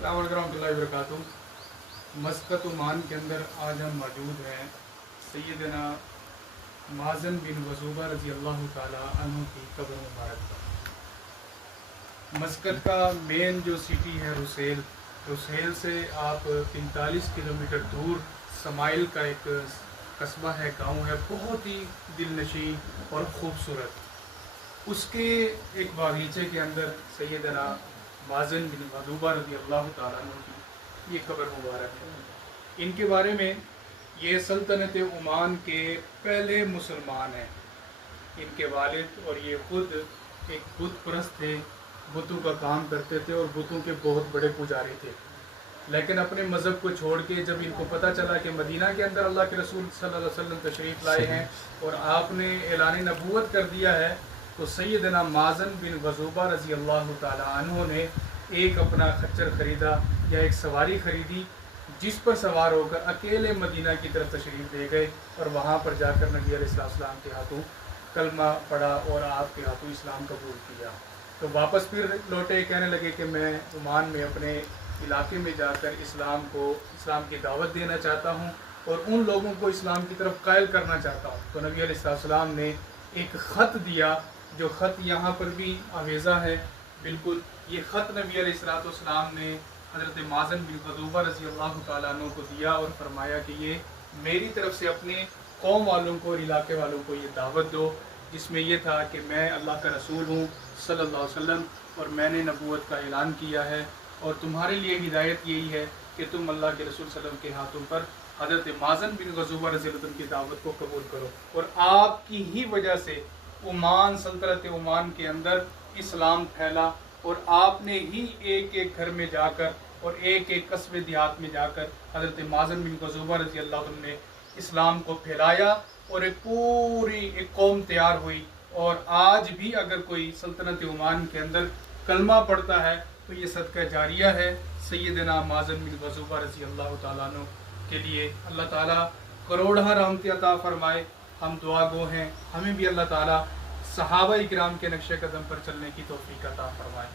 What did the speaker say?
अस्सलाम वालेकुम रहमतुल्लाहि व बरकातुहू। मस्कत ओमान के अंदर आज हम मौजूद हैं सैयदना माज़न बिन वज़ूबा रज़ी अल्लाह ताला अन्हु की कब्र मुबारक पर। मस्कत का मेन जो सिटी है रुसेल, रुसेल से आप 45 किलोमीटर दूर समाइल का एक कस्बा है, गांव है, बहुत ही दिलनशीन और ख़ूबसूरत। उसके एक बागीचे के अंदर सैयदना माज़न बिन वज़ूबा रज़ी अल्लाह ताला अन्हु की ये कब्र मुबारक है। इनके बारे में ये सल्तनत ओमान के पहले मुसलमान हैं। इनके वालिद और ये खुद एक बुत परस्त थे, बुतों का काम करते थे और बुतों के बहुत बड़े पुजारी थे। लेकिन अपने मज़हब को छोड़ के जब इनको पता चला कि मदीना के अंदर अल्लाह के रसूल सल्लल्लाहु अलैहि वसल्लम तशरीफ़ लाए हैं और आपने ऐलान नबूवत कर दिया है, तो सैयदना माज़न बिन वज़ूबा रज़ी अल्लाह ताला अन्हु ने एक अपना खच्चर ख़रीदा या एक सवारी ख़रीदी, जिस पर सवार होकर अकेले मदीना की तरफ तशरीफ़ ले गए और वहाँ पर जाकर नबी अलैहिस्सलाम के हाथों कलमा पढ़ा और आपके हाथों इस्लाम कबूल किया। तो वापस फिर लौटे, कहने लगे कि मैं ओमान में अपने इलाके में जाकर इस्लाम की दावत देना चाहता हूँ और उन लोगों को इस्लाम की तरफ कायल करना चाहता हूँ। तो नबी अलैहिस्सलाम ने एक ख़त दिया, जो ख़त यहाँ पर भी आवेज़ा है बिल्कुल। ये ख़त नबी अलैहिस्सलाम ने हज़रत माज़न बिन वज़ूबा रज़ी अल्लाह ताला अन्हु को दिया और फरमाया कि ये मेरी तरफ से अपने कौम वालों को और इलाके वालों को ये दावत दो, जिसमें ये था कि मैं अल्लाह का रसूल हूँ सल्लल्लाहु अलैहि वसल्लम और मैंने नबूवत का ऐलान किया है और तुम्हारे लिए हिदायत यही है कि तुम अल्लाह के रसूल सल्लल्लाहु अलैहि वसल्लम के हाथों पर हज़रत माज़न बिन वज़ूबा रज़ी अल्लाह की दावत को कबूल करो। और आपकी ही वजह से ओमान, सल्तनत ओमान के अंदर इस्लाम फैला और आपने ही एक एक घर में जाकर और एक एक कस्बे देहात में जाकर हज़रत माज़न बिन वज़ूबा रज़ी अल्लाह अन्हु ने इस्लाम को फैलाया और एक पूरी एक कौम तैयार हुई। और आज भी अगर कोई सल्तनत ओमान के अंदर कलमा पढ़ता है तो ये सदका जारिया है सैयदना माज़न बिन वज़ूबा रज़ी अल्लाह ताला अन्हु के लिए। अल्लाह ताला करोड़ों रहमत अता फरमाए। हम दुआ गो हैं, हमें भी अल्लाह ताला सहाबा इकराम के नक्शे कदम पर चलने की तौफीक अता फरमाए।